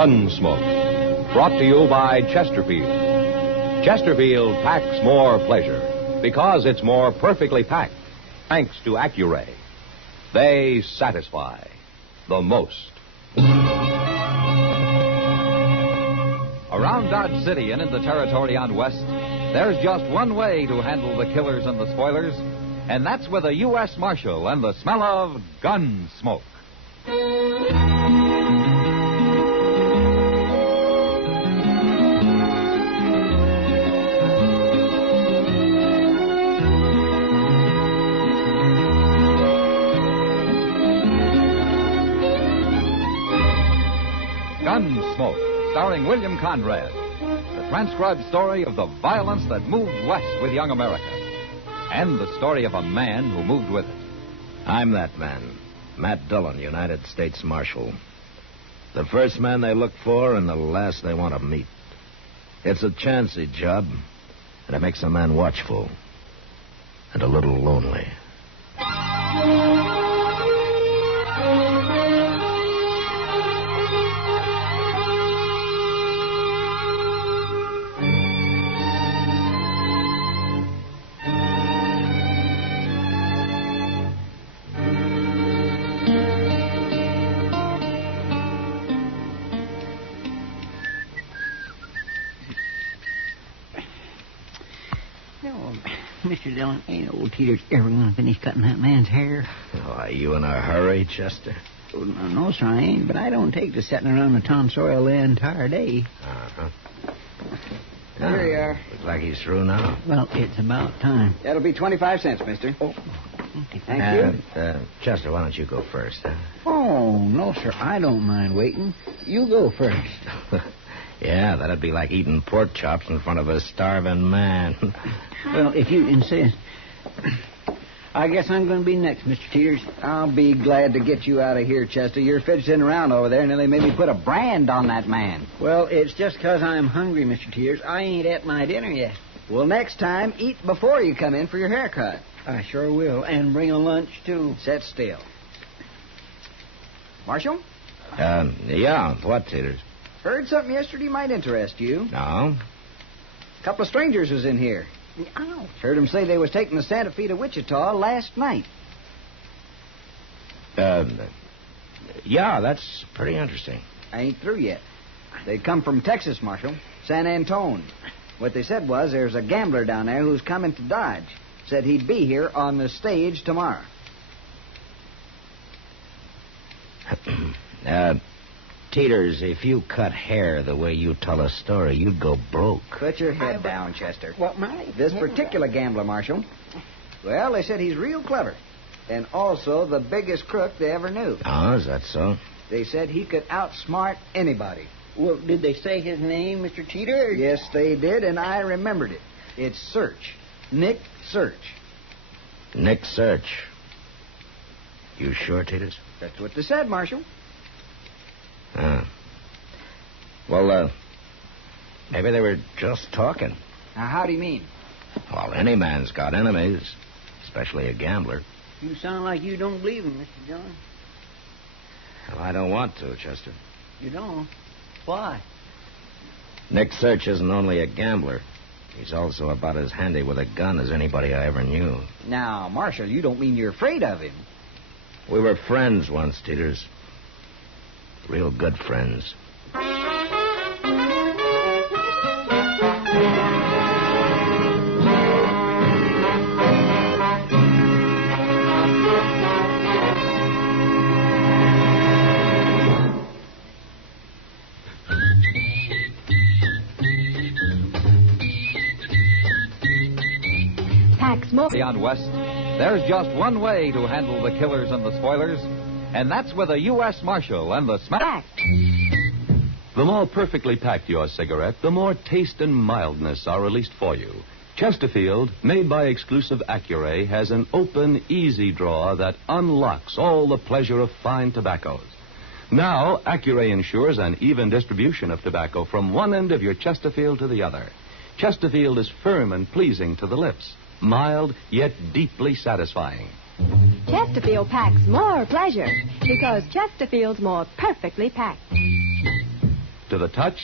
Gunsmoke, brought to you by Chesterfield. Chesterfield packs more pleasure because it's more perfectly packed, thanks to Accuray. They satisfy the most. Around Dodge City and in the territory on West, there's just one way to handle the killers and the spoilers, and that's with a U.S. Marshal and the smell of Gunsmoke. Gunsmoke, starring William Conrad. The transcribed story of the violence that moved west with young America. And the story of a man who moved with it. I'm that man, Matt Dillon, United States Marshal. The first man they look for and the last they want to meet. It's a chancy job, and it makes a man watchful and a little lonely. Mr. Dillon, ain't old Teeter's ever going to finish cutting that man's hair. Oh, are you in a hurry, Chester? Oh, no, sir, I ain't, but I don't take to sitting around the tonsorial the entire day. Uh-huh. Here you are. Looks like he's through now. Well, it's about time. That'll be 25 cents, mister. Oh, Thank you. Chester, why don't you go first? Huh? Oh, no, sir, I don't mind waiting. You go first. Yeah, that'd be like eating pork chops in front of a starving man. Well, if you insist. I guess I'm going to be next, Mr. Teeters. I'll be glad to get you out of here, Chester. You're fidgeting around over there, and they made me put a brand on that man. Well, it's just 'cause I'm hungry, Mr. Teeters. I ain't at my dinner yet. Well, next time, eat before you come in for your haircut. I sure will, and bring a lunch, too. Sit still. Marshal? Yeah, what, Teeters? Heard something yesterday might interest you. No? A couple of strangers was in here. Ow. Heard them say they was taking the Santa Fe to Wichita last night. Yeah, that's pretty interesting. I ain't through yet. They come from Texas, Marshal. San Antone. What they said was there's a gambler down there who's coming to Dodge. Said he'd be here on the stage tomorrow. Teeters, if you cut hair the way you tell a story, you'd go broke. Put your head down, Chester. What, my? This particular gambler, Marshal. Well, they said he's real clever. And also the biggest crook they ever knew. Oh, is that so? They said he could outsmart anybody. Well, did they say his name, Mr. Teeter? Yes, they did, and I remembered it. It's Search. Nick Search. Nick Search. You sure, Teeters? That's what they said, Marshal. Well, maybe they were just talking. Now, how do you mean? Well, any man's got enemies, especially a gambler. You sound like you don't believe him, Mr. John. Well, I don't want to, Chester. You don't? Why? Nick Search isn't only a gambler. He's also about as handy with a gun as anybody I ever knew. Now, Marshal, you don't mean you're afraid of him. We were friends once, Teeters. Real good friends. Beyond West, there's just one way to handle the killers and the spoilers, and that's with a U.S. Marshal and the smack. The more perfectly packed your cigarette, the more taste and mildness are released for you. Chesterfield, made by exclusive Accuray, has an open, easy drawer that unlocks all the pleasure of fine tobaccos. Now, Accuray ensures an even distribution of tobacco from one end of your Chesterfield to the other. Chesterfield is firm and pleasing to the lips, mild yet deeply satisfying. Chesterfield packs more pleasure because Chesterfield's more perfectly packed. To the touch,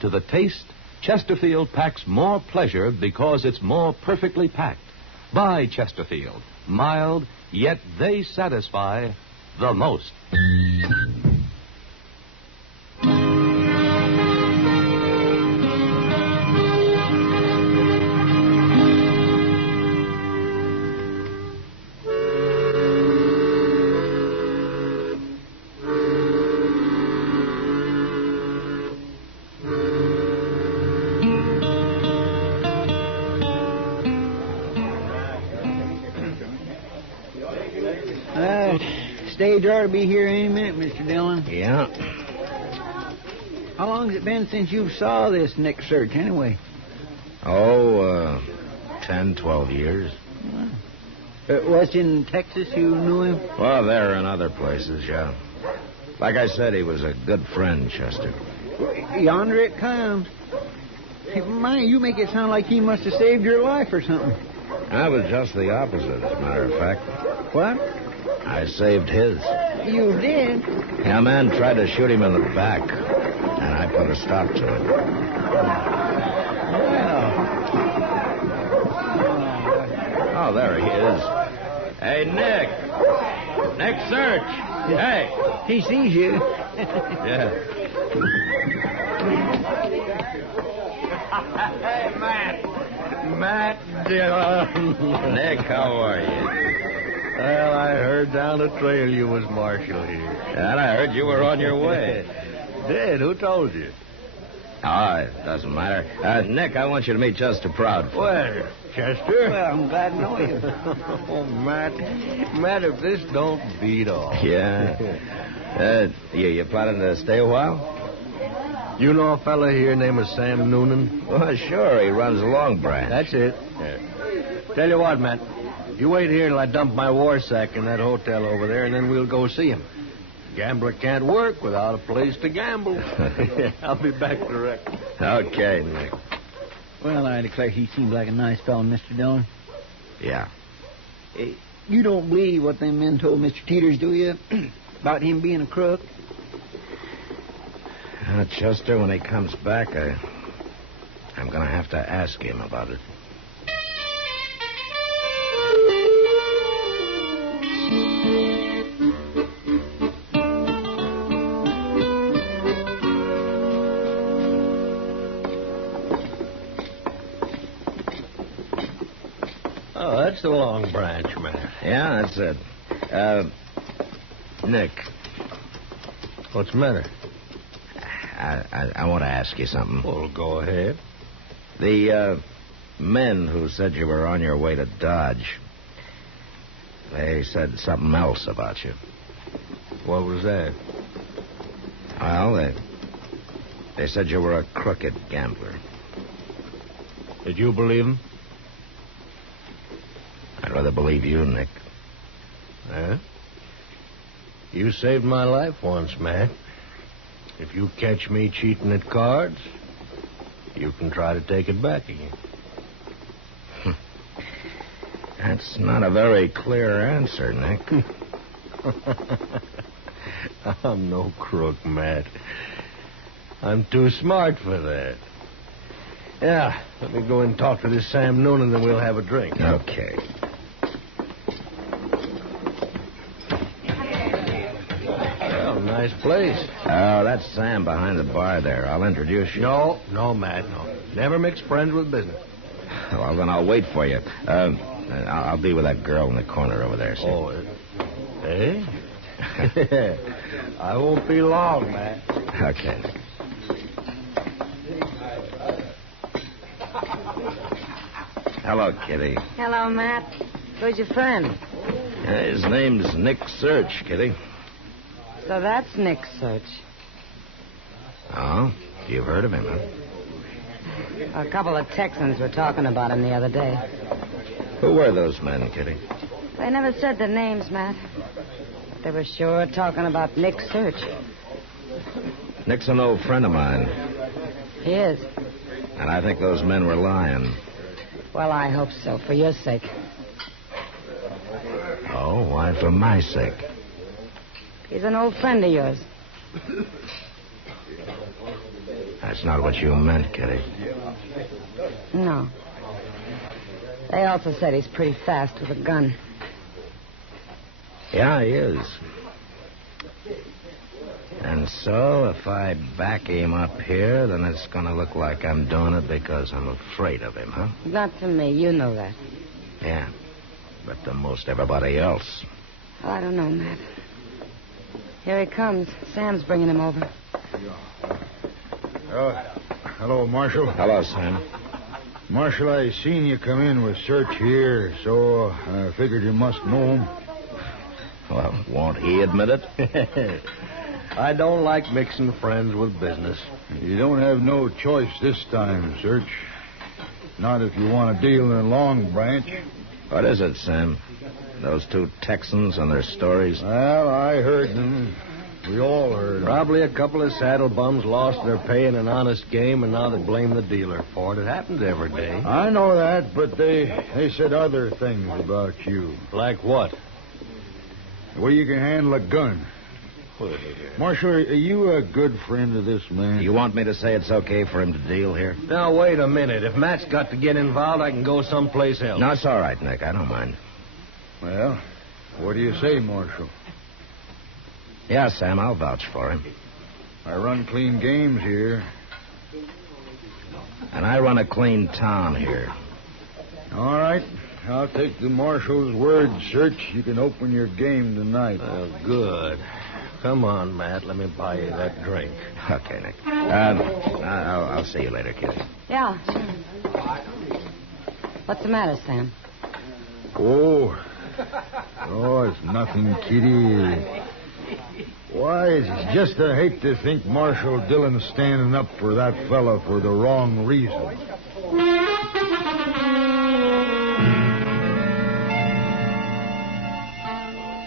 to the taste, Chesterfield packs more pleasure because it's more perfectly packed. Buy Chesterfield. Mild, yet they satisfy the most. Stage ought to be here any minute, Mr. Dillon. Yeah. How long has it been since you saw this Nick Search, anyway? 10, 12 years. Was in Texas you knew him? Well, there and other places, yeah. Like I said, he was a good friend, Chester. Yonder it comes. Hey, my, you make it sound like he must have saved your life or something. I was just the opposite, as a matter of fact. What? I saved his. You did? Yeah, a man tried to shoot him in the back, and I put a stop to it. Well. Oh, there he is. Hey, Nick. Nick Search. Hey. He sees you. Yeah. Hey, Matt Dillon. Nick, how are you? Well, I heard down the trail you was Marshal here. And I heard you were on your way. Did? Who told you? Oh, it doesn't matter. Nick, I want you to meet Chester Proudfoot. Where? Chester? Well, I'm glad to know you. Oh, Matt, if this don't beat all. Yeah. You planning to stay a while? You know a fella here named Sam Noonan? Well, sure. He runs a Long Branch. That's it. Yeah. Tell you what, Matt. You wait here till I dump my war sack in that hotel over there, and then we'll go see him. Gambler can't work without a place to gamble. I'll be back directly. Okay, Nick. Well, I declare he seems like a nice fellow, Mr. Dillon. Yeah. You don't believe what them men told Mr. Teeters, do you? About him being a crook? Chester, when he comes back, I'm going to have to ask him about it. Oh, that's the Long Branch, man. Yeah, that's it. Nick. What's the matter? I want to ask you something. Well, go ahead. The men who said you were on your way to Dodge, they said something else about you. What was that? Well, they said you were a crooked gambler. Did you believe him? I'd rather believe you, Nick. Huh? You saved my life once, Matt. If you catch me cheating at cards, you can try to take it back again. That's not a very clear answer, Nick. I'm no crook, Matt. I'm too smart for that. Yeah, let me go and talk to this Sam Noonan, then we'll have a drink. Okay. Well, nice place. Oh, that's Sam behind the bar there. I'll introduce you. No, Matt, no. Never mix friends with business. Well, then I'll wait for you. I'll be with that girl in the corner over there. See? Oh, eh? I won't be long, Matt. Okay. Hello, Kitty. Hello, Matt. Who's your friend? His name's Nick Search, Kitty. So that's Nick Search. Oh, you've heard of him, huh? A couple of Texans were talking about him the other day. Who were those men, Kitty? They never said their names, Matt. But they were sure talking about Nick Search. Nick's an old friend of mine, He is. and I think those men were lying. Well, I hope so, for your sake. Oh, why for my sake? He's an old friend of yours. That's not what you meant, Kitty. No. They also said he's pretty fast with a gun. Yeah, he is. And so, if I back him up here, then it's going to look like I'm doing it because I'm afraid of him, huh? Not to me. You know that. Yeah. But to most everybody else. Well, I don't know, Matt. Here he comes. Sam's bringing him over. Hello, Marshal. Hello, Sam. Marshal, I seen you come in with search here, so I figured you must know him. Well, won't he admit it? I don't like mixing friends with business. You don't have no choice this time, Search. Not if you want to deal in a long branch. What is it, Sam? Those two Texans and their stories? Well, I heard them. We all heard them. Probably a couple of saddle bums lost their pay in an honest game, and now they blame the dealer for it. It happens every day. I know that, but they said other things about you. Like what? The way you can handle a gun. Marshal, are you a good friend of this man? You want me to say it's okay for him to deal here? Now, wait a minute. If Matt's got to get involved, I can go someplace else. No, it's all right, Nick. I don't mind. Well, what do you say, Marshal? Yeah, Sam, I'll vouch for him. I run clean games here. And I run a clean town here. All right. I'll take the Marshal's word, Search. You can open your game tonight. Oh, good. Come on, Matt. Let me buy you that drink. Okay, Nick. I'll see you later, Kitty. Yeah, sure. What's the matter, Sam? Oh, it's nothing, Kitty. Why, it's just I hate to think Marshal Dillon's standing up for that fella for the wrong reason.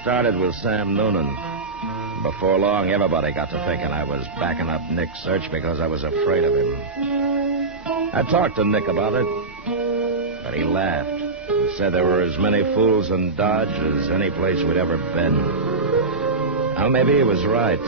Started with Sam Noonan. Before long, everybody got to thinking I was backing up Nick's search because I was afraid of him. I talked to Nick about it, but he laughed and said there were as many fools in Dodge as any place we'd ever been. Well, maybe he was right.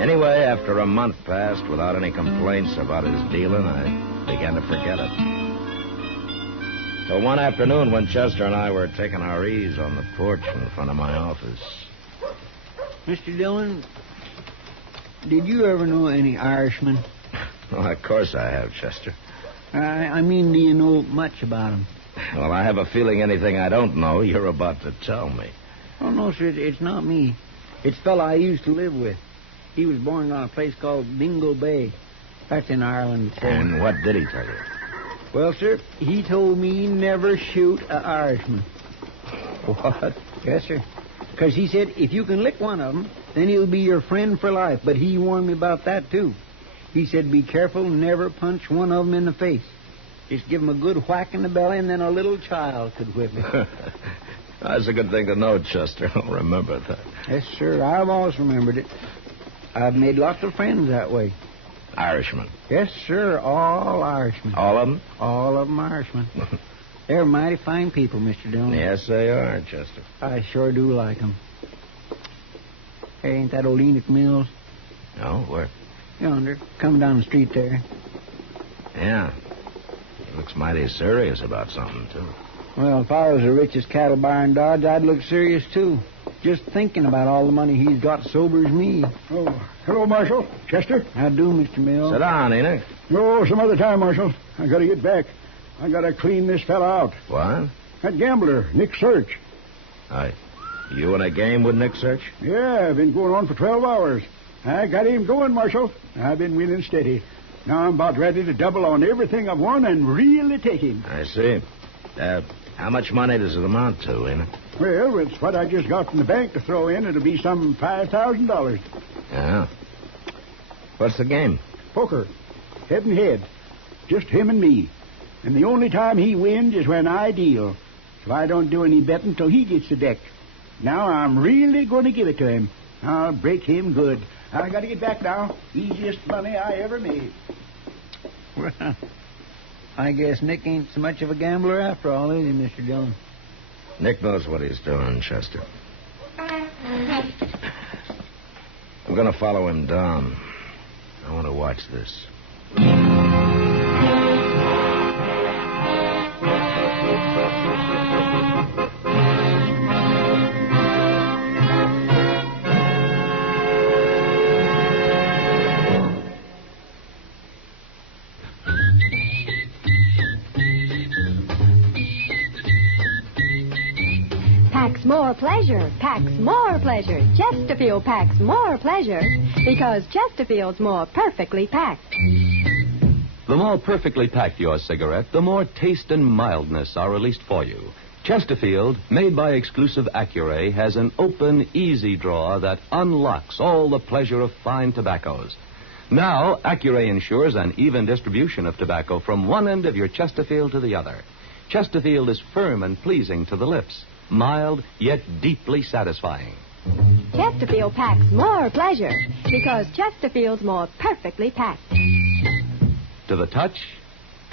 Anyway, after a month passed without any complaints about his dealing, I began to forget it. So one afternoon when Chester and I were taking our ease on the porch in front of my office. Mr. Dillon, did you ever know any Irishmen? Well, of course I have, Chester. I mean, do you know much about them? Well, I have a feeling anything I don't know, you're about to tell me. Oh, no, sir, it's not me. It's a fellow I used to live with. He was born on a place called Dingle Bay. That's in Ireland. So. And what did he tell you? Well, sir, he told me never shoot an Irishman. What? Yes, sir. Because he said if you can lick one of them, then he'll be your friend for life. But he warned me about that, too. He said be careful, never punch one of them in the face. Just give him a good whack in the belly, and then a little child could whip him. That's a good thing to know, Chester. I'll remember that. Yes, sir. I've always remembered it. I've made lots of friends that way. Irishmen? Yes, sir. All Irishmen. All of them? All of them Irishmen. They're mighty fine people, Mr. Dillon. Yes, they are, Chester. I sure do like them. Hey, ain't that old Enoch Mills? No, where? Yonder. Coming down the street there. Yeah. He looks mighty serious about something, too. Well, if I was the richest cattle buyer in Dodge, I'd look serious, too. Just thinking about all the money he's got sobers me. Oh, hello, Marshal. Chester? How do, Mr. Mills? Sit down, Enoch. No, some other time, Marshal. I gotta get back. I gotta clean this fella out. What? That gambler, Nick Search. You in a game with Nick Search? Yeah, I've been going on for 12 hours. I got him going, Marshal. I've been winning steady. Now I'm about ready to double on everything I've won and really take him. I see. How much money does it amount to, Enoch? Well, it's what I just got from the bank to throw in. It'll be some $5,000. Yeah. What's the game? Poker. Head and head. Just him and me. And the only time he wins is when I deal. So I don't do any betting till he gets the deck. Now I'm really going to give it to him. I'll break him good. I got to get back now. Easiest money I ever made. Well, I guess Nick ain't so much of a gambler after all, is he, Mr. Dillon? Nick knows what he's doing, Chester. I'm going to follow him down. I want to watch watch this. Packs more pleasure, packs more pleasure. Chesterfield packs more pleasure because Chesterfield's more perfectly packed. The more perfectly packed your cigarette, the more taste and mildness are released for you. Chesterfield, made by exclusive Accuray, has an open, easy drawer that unlocks all the pleasure of fine tobaccos. Now, Accuray ensures an even distribution of tobacco from one end of your Chesterfield to the other. Chesterfield is firm and pleasing to the lips, mild yet deeply satisfying. Chesterfield packs more pleasure because Chesterfield's more perfectly packed. To the touch,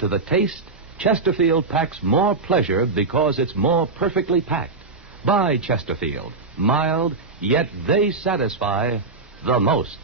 to the taste, Chesterfield packs more pleasure because it's more perfectly packed. Buy Chesterfield, mild, yet they satisfy the most.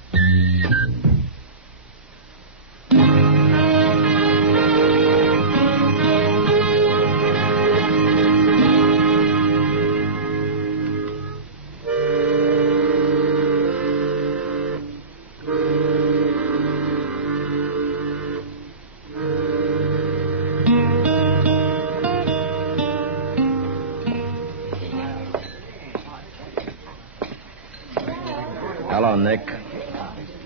Hello, Nick.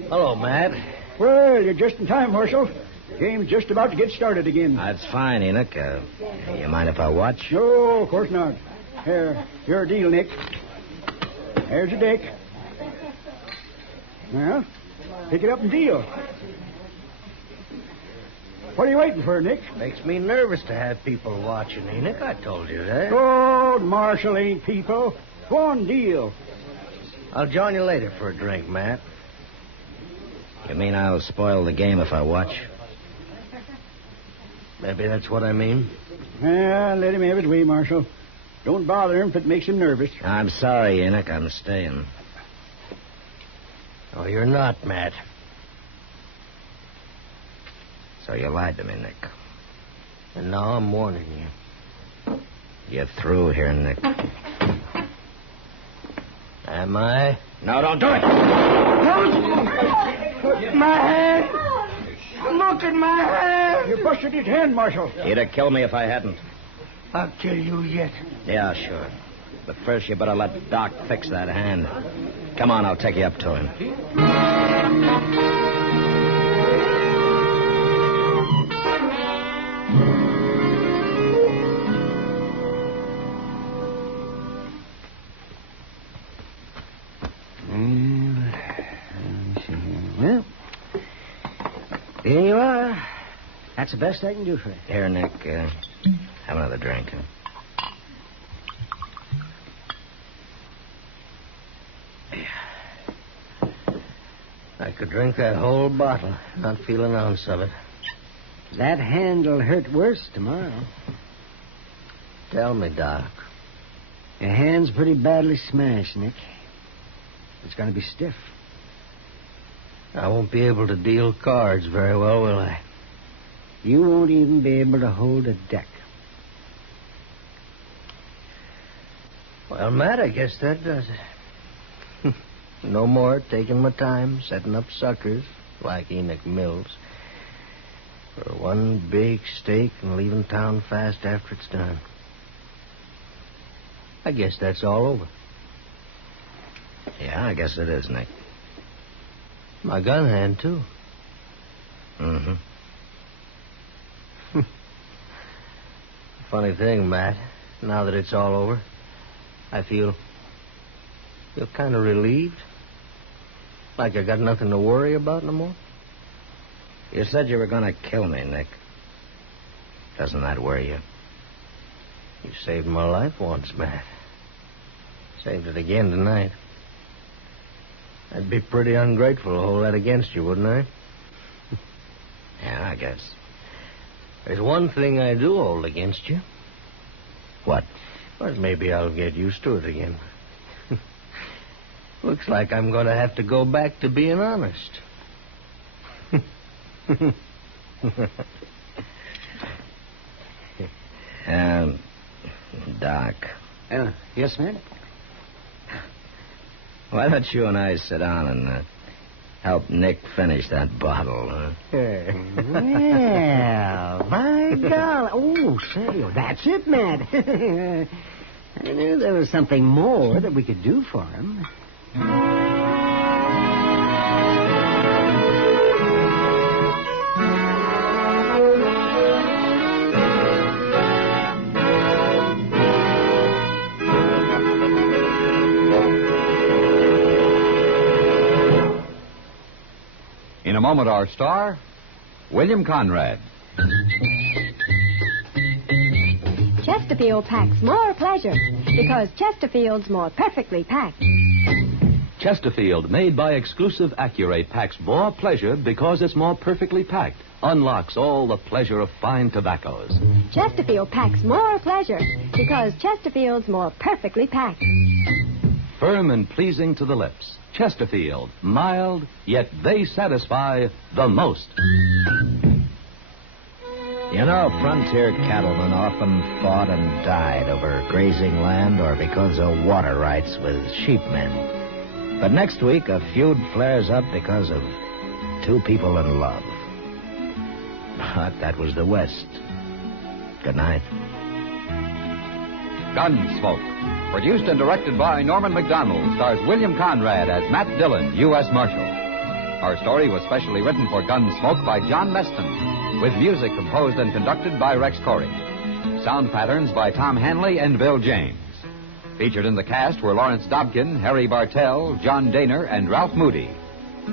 Hello, Matt. Well, you're just in time, Marshal. Game's just about to get started again. That's fine, Enoch. You mind if I watch? No, of course not. Here, your deal, Nick. There's your deck. Well, pick it up and deal. What are you waiting for, Nick? Makes me nervous to have people watching, Enoch. I told you that. Oh, Marshal ain't people. Go on, deal. I'll join you later for a drink, Matt. You mean I'll spoil the game if I watch? Maybe that's what I mean. Well, let him have his way, Marshal. Don't bother him if it makes him nervous. I'm sorry, Enoch. I'm staying. Oh, you're not, Matt. So you lied to me, Nick. And now I'm warning you. You're through here, Nick. Am I? No, don't do it! My hand! Look at my hand! You busted his hand, Marshal. He'd have killed me if I hadn't. I'll kill you yet. Yeah, sure. But first you better let Doc fix that hand. Come on, I'll take you up to him. Well, here you are. That's the best I can do for you. Here, Nick, have another drink. I could drink that whole bottle, not feel an ounce of it. That hand'll hurt worse tomorrow. Tell me, Doc. Your hand's pretty badly smashed, Nick. It's going to be stiff. I won't be able to deal cards very well, will I? You won't even be able to hold a deck. Well, Matt, I guess that does it. No more taking my time setting up suckers like Enoch Mills for one big stake and leaving town fast after it's done. I guess that's all over. Yeah, I guess it is, Nick. My gun hand, too. Mm-hmm. Funny thing, Matt. Now that it's all over, I feel kind of relieved. Like I got nothing to worry about no more. You said you were going to kill me, Nick. Doesn't that worry you? You saved my life once, Matt. Saved it again tonight. I'd be pretty ungrateful to hold that against you, wouldn't I? Yeah, I guess. There's one thing I do hold against you. What? Well, maybe I'll get used to it again. Looks like I'm going to have to go back to being honest. Doc. Yes, man? Why don't you and I sit down and help Nick finish that bottle, huh? Well, by golly. Oh, say, that's it, Matt. I knew there was something more that we could do for him. In a moment, our star, William Conrad. Chesterfield packs more pleasure because Chesterfield's more perfectly packed. Chesterfield, made by exclusive Accuray, packs more pleasure because it's more perfectly packed. Unlocks all the pleasure of fine tobaccos. Chesterfield packs more pleasure because Chesterfield's more perfectly packed. Firm and pleasing to the lips. Chesterfield, mild, yet they satisfy the most. You know, frontier cattlemen often fought and died over grazing land or because of water rights with sheepmen. But next week, a feud flares up because of two people in love. But that was the West. Good night. Gunsmoke. Produced and directed by Norman Macdonnell, stars William Conrad as Matt Dillon, U.S. Marshal. Our story was specially written for Gunsmoke by John Meston, with music composed and conducted by Rex Corey. Sound patterns by Tom Hanley and Bill James. Featured in the cast were Lawrence Dobkin, Harry Bartell, John Daner, and Ralph Moody.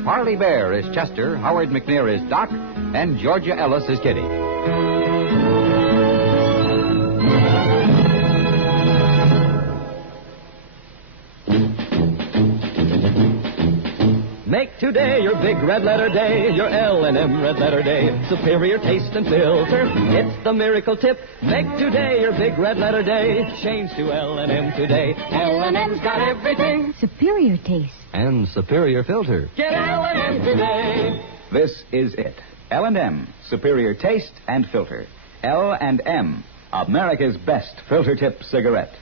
Parley Bear is Chester, Howard McNear is Doc, and Georgia Ellis is Kitty. Make today your big red letter day, your L&M red letter day. Superior taste and filter, it's the miracle tip. Make today your big red letter day. Change to L&M today. L&M's got everything. Superior taste. And superior filter. Get L&M today. This is it. L&M, superior taste and filter. L&M, America's best filter tip cigarette.